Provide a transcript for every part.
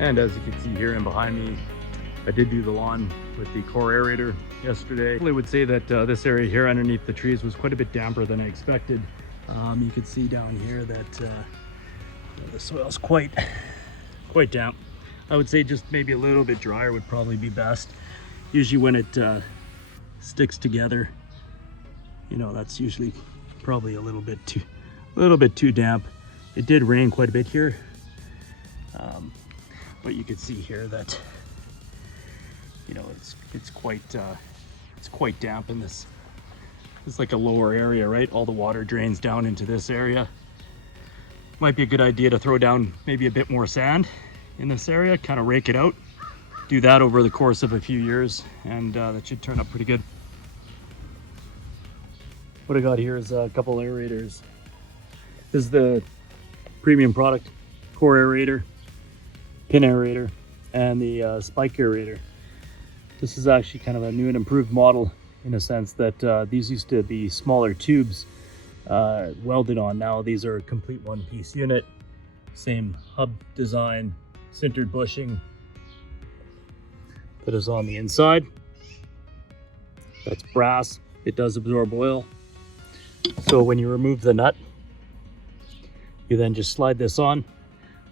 And as you can see here and behind me, I did do the lawn with the core aerator yesterday. I would say that this area here underneath the trees was quite a bit damper than I expected. You can see down here that the soil's quite damp. I would say just maybe a little bit drier would probably be best. Usually when it sticks together, you know, that's usually probably a little bit too damp. It did rain quite a bit here, but you can see here that, you know, it's quite damp in this. It's like a lower area, right? All the water drains down into this area. Might be a good idea to throw down maybe a bit more sand in this area, kind of rake it out. Do that over the course of a few years, and that should turn out pretty good. What I got here is a couple aerators. This is the premium product, core aerator, pin aerator, and the spike aerator. This is actually kind of a new and improved model in a sense that these used to be smaller tubes welded on. Now these are a complete one-piece unit, same hub design, sintered bushing that is on the inside. That's brass. It does absorb oil. So when you remove the nut, you then just slide this on.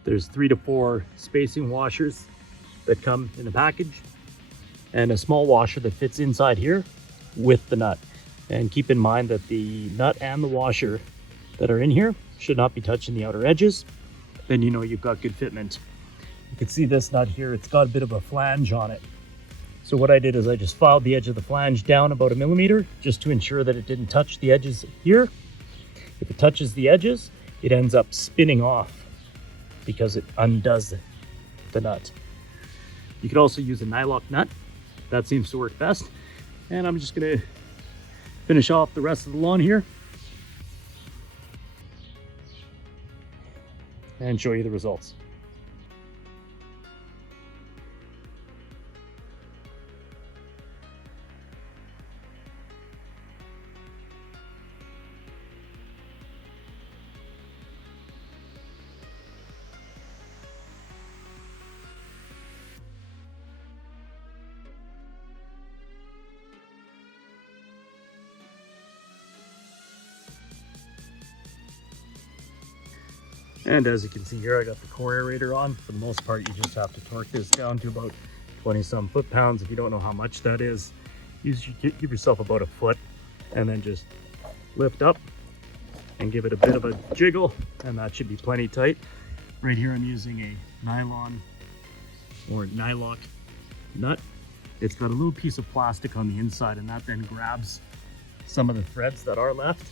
There's 3 to 4 spacing washers that come in the package, and a small washer that fits inside here with the nut. And keep in mind that the nut and the washer that are in here should not be touching the outer edges. Then you know you've got good fitment. You can see this nut here, it's got a bit of a flange on it. So what I did is I just filed the edge of the flange down about 1 millimeter just to ensure that it didn't touch the edges here. If it touches the edges, it ends up spinning off because it undoes the nut. You could also use a nylock nut. That seems to work best. And I'm just gonna finish off the rest of the lawn here and show you the results. And as you can see here, I got the core aerator on. For the most part, you just have to torque this down to about 20 some foot-pounds. If you don't know how much that is, give yourself about 1 foot and then just lift up and give it a bit of a jiggle, and that should be plenty tight. Right here, I'm using a nylon or nylock nut. It's got a little piece of plastic on the inside, and that then grabs some of the threads that are left.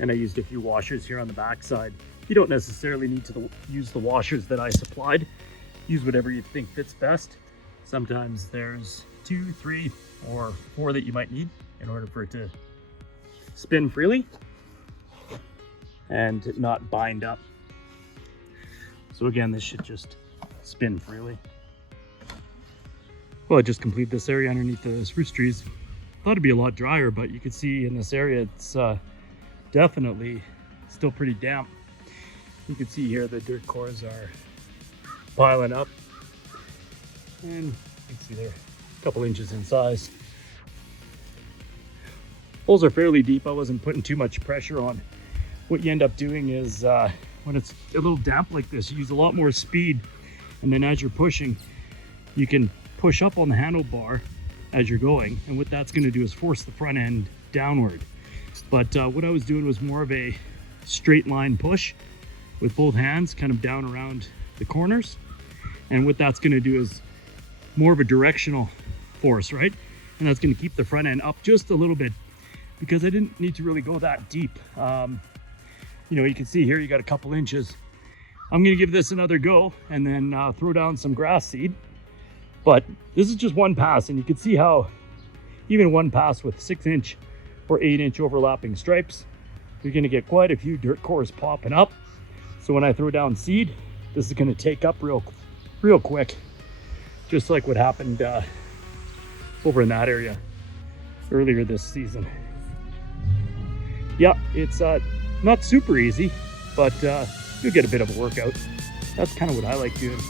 And I used a few washers here on the back side. You don't necessarily need to use the washers that I supplied. Use whatever you think fits best. Sometimes there's 2, 3, or 4 that you might need in order for it to spin freely and not bind up. So again, this should just spin freely. Well, I just completed this area underneath the spruce trees. Thought it'd be a lot drier, but you can see in this area it's definitely still pretty damp. You can see here the dirt cores are piling up, and you can see they're a couple inches in size. Holes are fairly deep. I wasn't putting too much pressure on. What you end up doing is when it's a little damp like this, you use a lot more speed, and then as you're pushing, you can push up on the handlebar as you're going, and what that's going to do is force the front end downward. But what I was doing was more of a straight line push with both hands kind of down around the corners, and what that's going to do is more of a directional force, right? And that's going to keep the front end up just a little bit, because I didn't need to really go that deep. You know, you can see here you got a couple inches. I'm going to give this another go and then throw down some grass seed. But this is just one pass, and you can see how even one pass with 6-inch or 8-inch overlapping stripes, you're going to get quite a few dirt cores popping up. So when I throw down seed, this is going to take up real quick, just like what happened over in that area earlier this season. Yeah, it's not super easy, but you'll get a bit of a workout. That's kind of what I like doing.